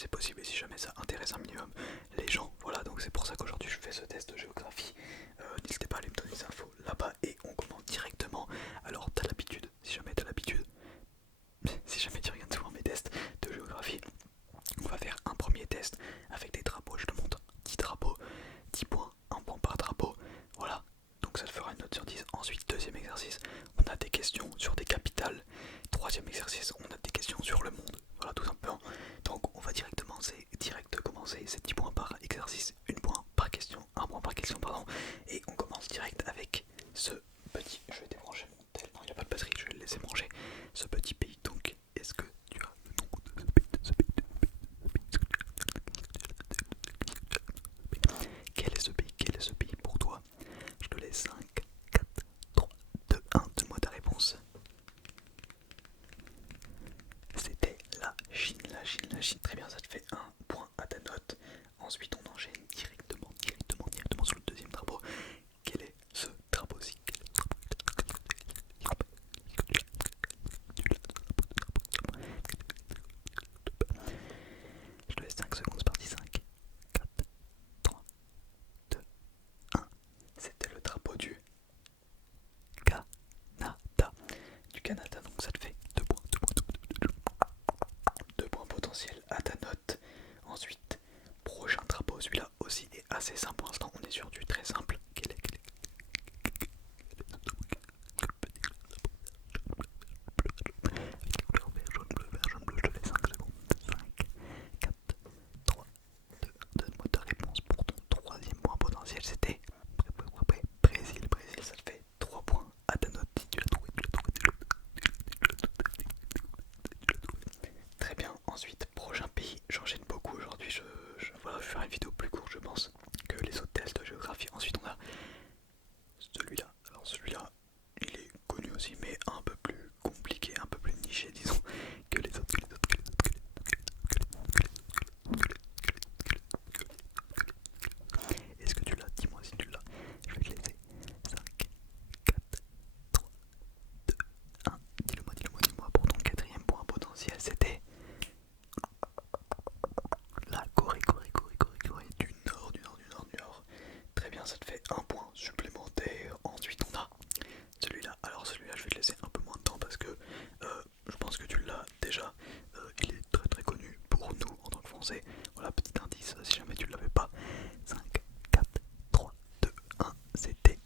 c'est possible et si jamais ça intéresse un minimum les gens. Voilà, donc c'est pour ça qu'aujourd'hui je fais ce test de géographie. N'hésitez pas à aller me donner des infos là-bas et on commence directement. Alors t'as l'habitude, si jamais t'as l'habitude, si jamais tu regardes souvent mes tests de géographie, on va faire un premier test avec des drapeaux. Je te montre 10 drapeaux, 10 points, un point par drapeau. Voilà, donc ça te fera une note sur 10. Ensuite, deuxième exercice, on a des questions sur des capitales. Troisième exercice, on a des questions sur le monde. Voilà, tout simplement. Donc on va directement commencer. C'est 10 points par exercice, 1 point par question, 1 point par question, pardon. Et on commence direct avec ce petit. Je vais débrancher mon tel. Non, il n'y a pas de batterie, je vais le laisser brancher. Ce petit pays. Donc, est-ce que tu as le nom de ce pays, Quel est ce pays? Quel est ce pays pour toi? Je te laisse 5, 4, 3, 2, 1. Donne-moi ta réponse. C'était la Chine, la Chine, la Chine. Très bien, ça te fait un point à ta note. Ensuite, on enchaîne directement sur le deuxième drapeau. Quel est ce drapeau-ci? Je te laisse 5 secondes, c'est parti. 5, 4, 3, 2, 1. C'était le drapeau du Canada. Du Canada, donc ça te fait 2 points, 2 points potentiels à ta note. Ensuite, prochain drapeau, celui-là aussi est assez simple pour l'instant, on est sur du très simple. Quel est couleur vert, jaune, bleu, vert, jaune, bleu, je te laisse 5 secondes. 5, 4, 3, 2, 1. Donne-moi ta réponse pour ton troisième point potentiel, c'était Brésil, Brésil, ça te fait 3 points à ta note si tu l'as trouvé, Très bien, ensuite, prochain pays, j'enchaîne beaucoup aujourd'hui, voilà, je vais faire une vidéo plus courte je pense que les autres tests de géographie. Ensuite on a celui-là, alors celui-là il est connu aussi mais un peu plus compliqué, un peu plus niché disons que les autres, Est-ce que tu l'as? Dis-moi si tu l'as. Je vais te laisser 5, 4, 3, 2, 1. Dis-le-moi pour ton quatrième point potentiel, c'était la Corée du Nord. Très bien, ça te fait un point supplémentaire. Ensuite on a celui-là. Alors celui-là je vais te laisser un peu moins de temps parce que je pense que tu l'as déjà. Il est très très connu pour nous en tant que français. Voilà, petit indice si jamais tu ne l'avais pas. 5, 4, 3, 2, 1. C'était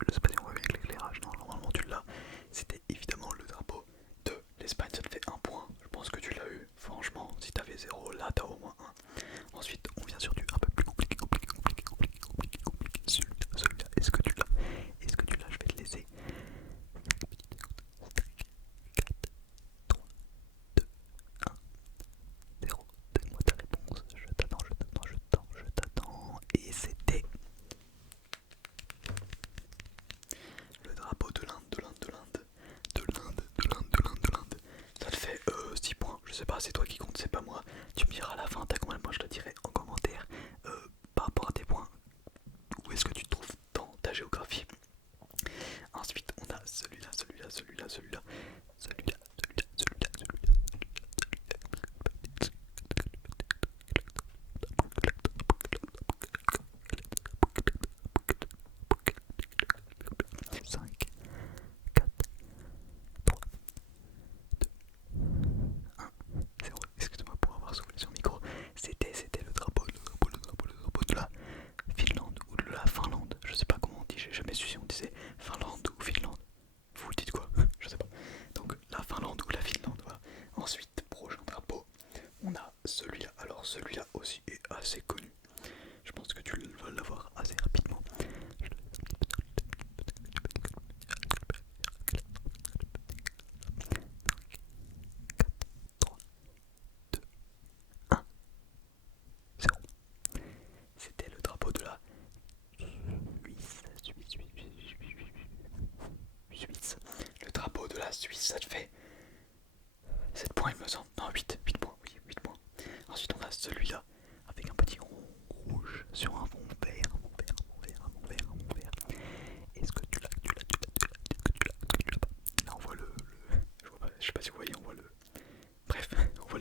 le Espagne. On va avec l'éclairage. Non, normalement tu l'as. C'était évidemment le drapeau de l'Espagne. Ça te fait un point. Je pense que tu l'as eu. Franchement, si t'avais 0, là t'as au moins 1. Ensuite, on vient sur du un peu plus compliqué. Celui-là, est-ce que tu l'as? Est-ce que tu l'as? Je vais te laisser 4, 3, 2, 1, 0. Donne-moi ta réponse. Je t'attends. Et c'était le drapeau de l'Inde. Ça te fait 6 points. Je sais pas, c'est toi qui compte, c'est pas moi. Tu me diras à la fin, t'as combien de points? Je te dirai en commentaire par rapport à tes points. Où est-ce que tu te trouves dans ta géographie? Ensuite, on a celui-là. 5, 4, 3, 2, 1, 0. Excuse-moi pour avoir soufflé sur le micro. C'était le drapeau de la Finlande ou de la Finlande. Je sais pas comment on dit, j'ai jamais su si on disait Finlande ou Finlande. Vous le dites quoi? Je sais pas. Donc la Finlande ou la Finlande, voilà. Ensuite, prochain drapeau, on a celui-là. Alors celui-là aussi est assez connu. Je pense que tu vas l'avoir assez rapidement. 3, 2, 1, 0. C'était le drapeau de la Suisse. Le drapeau de la Suisse, ça te fait 7 points il me semble. Non, 8 points, oui, 8 points. Ensuite on a celui-là, avec un petit rond rouge sur un fond vert. Est-ce que tu l'as? Là on voit je sais pas si vous voyez, on voit le... Bref, on voit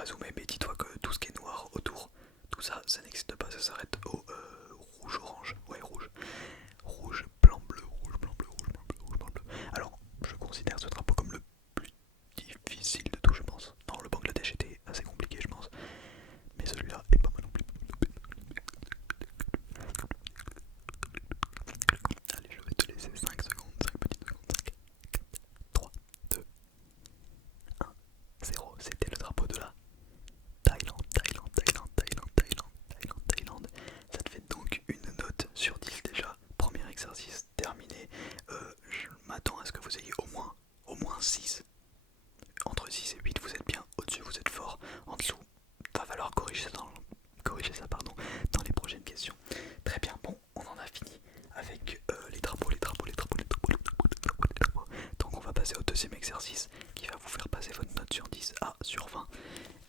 pas zoomer, mais dis-toi que tout ce qui est noir autour, tout ça, ça n'existe pas, ça s'arrête au rouge-orange. Ouais, rouge. Rouge, blanc, bleu, rouge, blanc, bleu, rouge, blanc, bleu, rouge, blanc, bleu. Alors, je considère ce drapeau comme le plus difficile de tout, je pense. Non, le Bangladesh était assez compliqué, je pense. Mais celui-là est pas mal non plus. Allez, je vais te laisser 5 secondes, 5 petites secondes, 5, 4, 3, 2, 1, 0. C'était le drapeau de la Thaïlande, Thaïlande, Thaïlande, Thaïlande, Thaïlande, Thaïlande, Thaïlande. Ça te fait donc une note sur 10 déjà. Premier exercice terminé. Je m'attends à ce que vous ayez au moins 6. Entre 6 et 8, vous êtes bien. Au-dessus, vous êtes fort. En dessous, va falloir corriger ça dans les prochaines questions. Très bien, bon, on en a fini avec les drapeaux. Donc on va passer au deuxième exercice qui va vous faire passer votre note sur 10 à sur 20.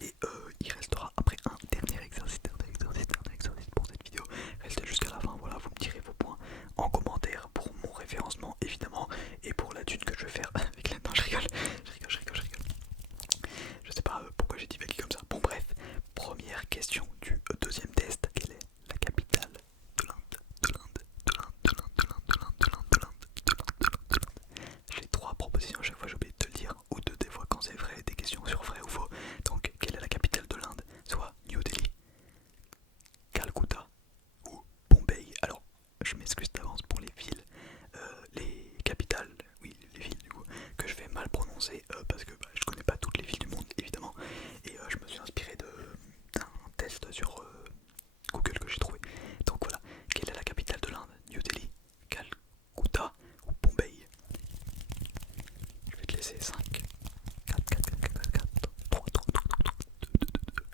Et il restera après un dernier exercice pour cette vidéo. Restez jusqu'à la fin, voilà, vous me direz vos points en commentaire pour mon référencement évidemment et pour la thune que je vais faire avec la... Non, je rigole. Je sais pas pourquoi j'ai divagué comme ça. Bon bref, première question du deuxième test. Quelle est la capitale de l'Inde? J'ai 3 propositions à chaque fois, j'ai oublié de te le dire, ou deux des fois quand c'est vrai, des questions sur vrai ou faux. Donc quelle est la capitale de l'Inde? Soit New Delhi, Calcutta ou Bombay. Alors je m'excuse d'avance pour les villes, les capitales, oui les villes du coup, que je vais mal prononcer parce que je connais pas toutes les villes du monde évidemment. Et je me suis inspiré d'un test sur Google que j'ai trouvé. Donc voilà, quelle est la capitale de l'Inde? New Delhi, Calcutta ou Bombay? Je vais te laisser 5, 4, 3, 2,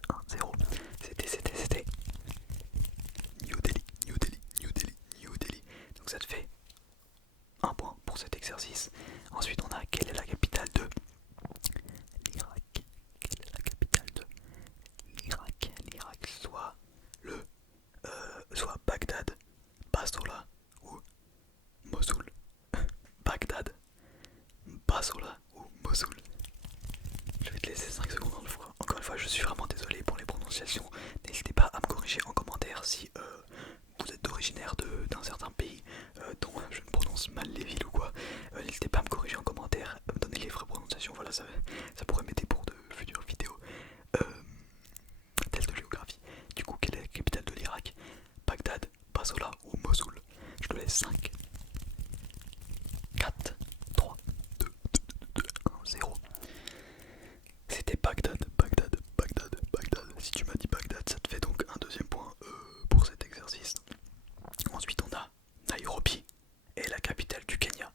1, 0. C'était New Delhi. Donc ça te fait un point pour cet exercice. Ensuite on a quelle est la capitale de l'Irak? Quelle est la capitale de l'Irak? L'Irak, soit Bagdad, Basra ou Mossoul. Bagdad, Basra ou Mossoul. Je vais te laisser 5 secondes encore une fois, je suis vraiment désolé pour les prononciations. N'hésitez pas à me corriger en commentaire si vous êtes originaire d'un certain pays dont je ne prononce mal les villes ou quoi. N'hésitez pas à me corriger en commentaire, à me donner les vraies prononciations. Voilà, ça pourrait m'aider pour de futures vidéos. Test de géographie. Du coup, quelle est la capitale de l'Irak? Bagdad, Basra ou Mossoul? Je te laisse 5, 4, 3, 2, 1, 0. C'était Bagdad. Si tu m'as dit Bagdad, ça te fait donc un deuxième point pour cet exercice. Ensuite, on a Nairobi et la capitale du Kenya.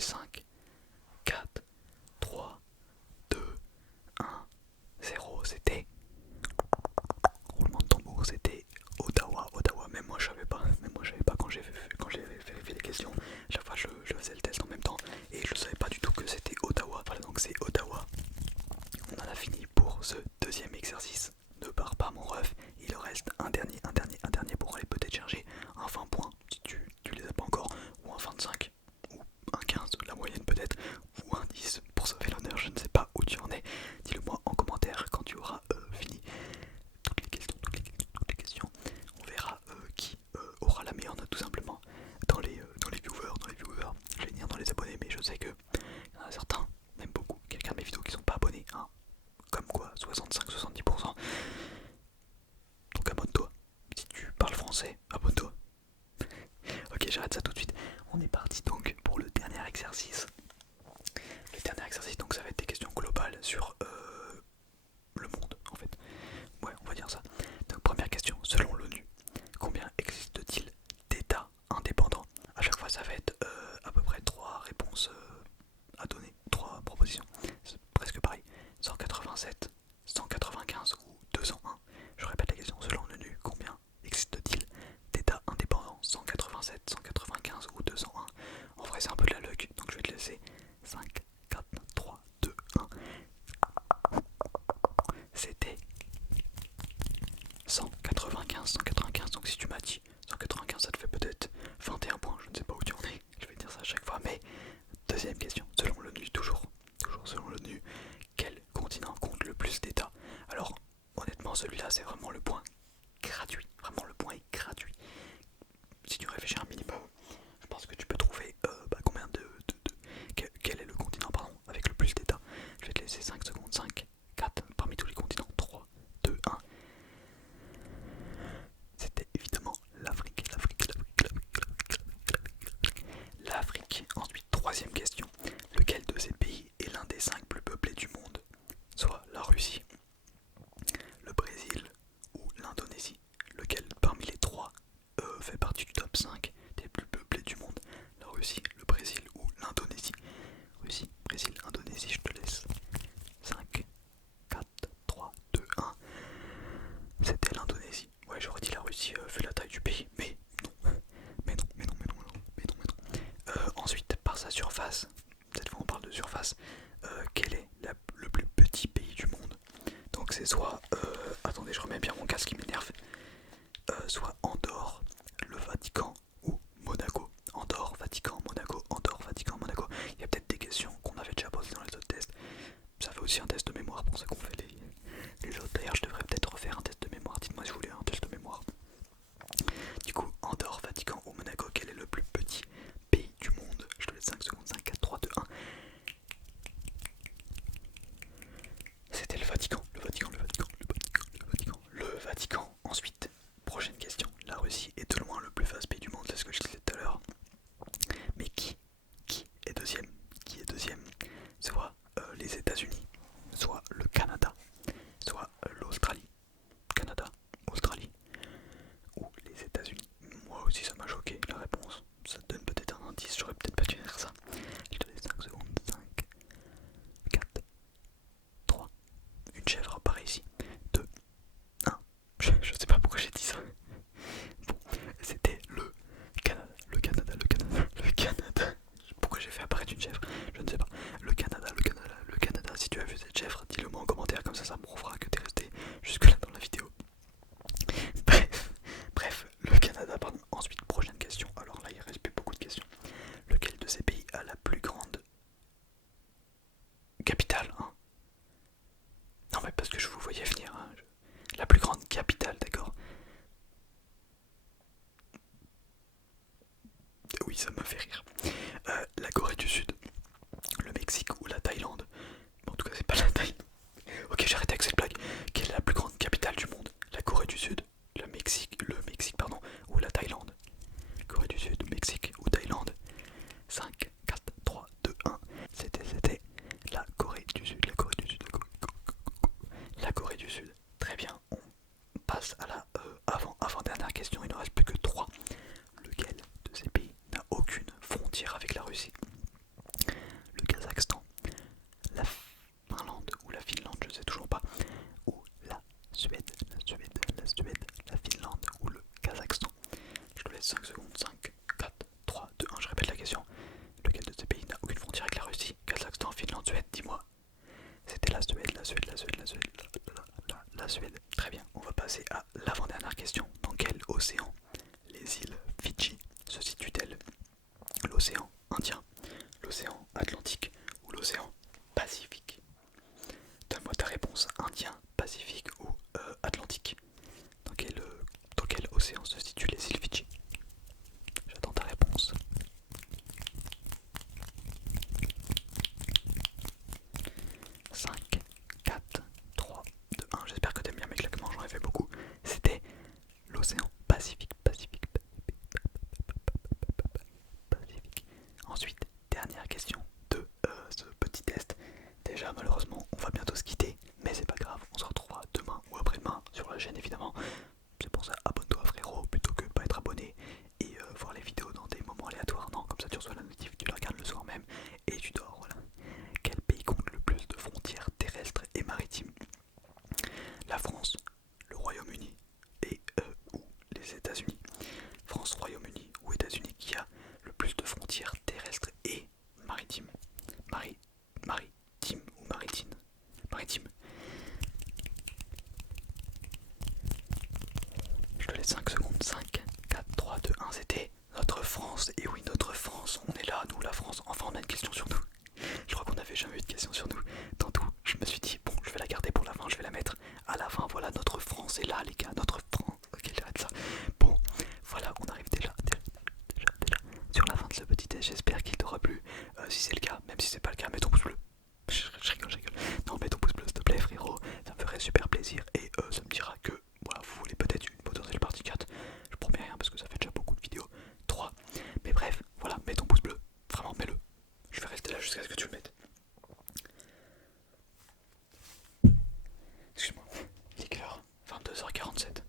fais 5, 4, 3, 2, 1, 0. C'était roulement de tambour, c'était Ottawa. Même moi je savais pas, quand j'ai vérifié les questions. Chaque fois je faisais le test en même temps et je savais pas du tout que c'était Ottawa. Voilà, donc c'est Ottawa. On en a fini pour ce deuxième exercice. Ne pars pas mon ref, il reste un dernier pour aller peut-être chercher un 20 points si tu les as pas encore, ou un 25, ou un 15, la moyenne peut-être, ou un 10 pour sauver l'honneur, je ne sais pas où tu en es. Dis-le moi en commentaire quand tu auras fini toutes les questions. On verra qui aura la meilleure note tout simplement dans les viewers. Je vais dire dans les abonnés, mais je sais que y en a certains, même beaucoup, qui regardent mes vidéos qui sont pas abonnés, hein. Comme quoi 65-70%. Donc abonne-toi. Si tu parles français, abonne-toi. Ok, j'arrête ça tout de suite. On est parti donc pour le dernier exercice. Le dernier exercice, donc ça va être des questions globales sur le monde en fait. Ouais, on va dire ça. Donc première question, selon l'ONU, combien existe-t-il d'États indépendants? À chaque fois ça va être à peu près 3 réponses à donner, 3 propositions. C'est presque pareil. 187, 195 ou 201. Je répète la question, selon l'ONU, combien existe-t-il d'États indépendants? 187, 195 ou 201. En vrai c'est un peu de la luck, donc je vais te laisser 5, 4, 3, 2, 1. C'était 195, donc si tu m'as dit 195 ça te fait peut-être 21 points, je ne sais pas où tu en es, je vais dire ça à chaque fois, mais deuxième question, selon l'ONU, toujours selon l'ONU, quel continent compte le plus d'États? Alors honnêtement celui-là c'est vraiment le point gratuit, vraiment le point est gratuit. Si tu réfléchis un minimum, je pense que tu peux trouver combien quel est le continent pardon, avec le plus d'États. Je vais te laisser 5 secondes, 5, 4, parmi tous les continents, 3, 2, 1. C'était évidemment l'Afrique. Ensuite, troisième question. Lequel de ces pays est l'un des 5 plus peuplés du monde? Soit la Russie, le Brésil ou l'Indonésie. Lequel parmi les trois fait partie du top 5 des plus peuplés du monde? La Russie, le Brésil ou l'Indonésie? Russie, Brésil, Indonésie, je te laisse. 5, 4, 3, 2, 1. C'était l'Indonésie. Ouais, j'aurais dit la Russie vu la taille du pays, mais non. Ensuite, par sa surface, cette fois on parle de surface, quel est le plus petit pays du monde? Donc c'est soit, attendez je remets bien mon casque qui m'énerve, soit Andorre, le Vatican ou Monaco. Andorre, Vatican, Monaco, Andorre, Vatican, Monaco. Il y a peut-être des questions qu'on avait déjà posées dans les autres tests. Ça fait aussi un test de mémoire pour ça qu'on fait les autres. D'ailleurs je devrais peut-être refaire un test de mémoire, dites-moi si vous voulez un test de mémoire. Du coup, Andorre, Vatican ou Monaco, quel est le plus petit pays du monde? Je te laisse 5 secondes, 5, 4, 3, 2, 1. C'était le Vatican. Ensuite, prochaine question. La Russie est de loin le plus vaste pays du monde, c'est ce que je disais tout à l'heure. Mais qui est deuxième? Soit les États-Unis, soit le Canada, soit l'Australie. Canada, Australie ou les États-Unis. Moi aussi ça m'a choqué la réponse. Ça te donne peut-être un indice, j'aurais peut-être pas dû faire ça. Je te laisse 5 secondes. 5, 4, 3. Une chèvre apparaît ici. 2, 1. Je sais pas pourquoi j'ai dit ça. Bon, c'était le Canada. Pourquoi j'ai fait apparaître une chèvre? Je ne sais pas. Le Canada. Si tu as vu cette chèvre, dis-le moi en commentaire, comme ça me prouvera que t'es resté jusque là dans la vidéo. Bref, le Canada, pardon. Ensuite, prochaine question. Alors là, il reste plus beaucoup de questions. Lequel de ces pays a la plus grande capitale, hein? Non mais parce que je vous voyais venir, hein. La plus grande capitale, d'accord. l'océan Atlantique ou l'océan Pacifique? Donne-moi ta réponse, Indien, Pacifique ou Atlantique. Dans quel océan se situent les îles Fidji? J'attends ta réponse. 5, 4, 3, 2, 1. J'espère que t'aimes bien mes claquements, j'en ai fait beaucoup. C'était l'océan Pacifique, Pacifique, Pacifique. Ensuite, dernière question de ce petit test. Déjà, malheureusement, on va bientôt se quitter, mais c'est pas grave, on se retrouvera demain ou après-demain sur la chaîne évidemment. C'est pour ça, abonne-toi frérot, plutôt que pas être abonné et voir les vidéos dans des moments aléatoires. Non, comme ça tu reçois la notif, tu la regardes le soir même et tu dors, voilà. Quel pays compte le plus de frontières terrestres et maritimes? La France, le Royaume-Uni et ou les États-Unis? France, Royaume-Uni ou États-Unis qui a le plus de frontières terrestres et maritimes? Maritime ou maritime? Maritime. Je te laisse 5 secondes. 5, 4, 3, 2, 1. C'était notre France. Et oui, notre France. On est là, nous, la France. Enfin, on a une question sur nous. Je crois qu'on n'avait jamais eu de question sur nous. Dans tout, je me suis dit, bon, je vais la garder pour la fin. Je vais la mettre à la fin. Voilà, notre France est là, les gars. Notre France. Ok, j'arrête ça. Bon, voilà, on arrive déjà sur la fin de ce petit test. J'espère qu'il t'aura plu. Si c'est le cas, même si c'est pas le cas, mets ton pouce bleu. Je rigole. Non, mets ton pouce bleu, s'il te plaît, frérot. Ça me ferait super plaisir. Et ça me dira que voilà, vous voulez peut-être une potentielle partie 4. Je promets rien parce que ça fait déjà beaucoup de vidéos. 3. Mais bref, voilà, mets ton pouce bleu. Vraiment, mets-le. Je vais rester là jusqu'à ce que tu le mettes. Excuse-moi. Il est quelle heure? 22h47.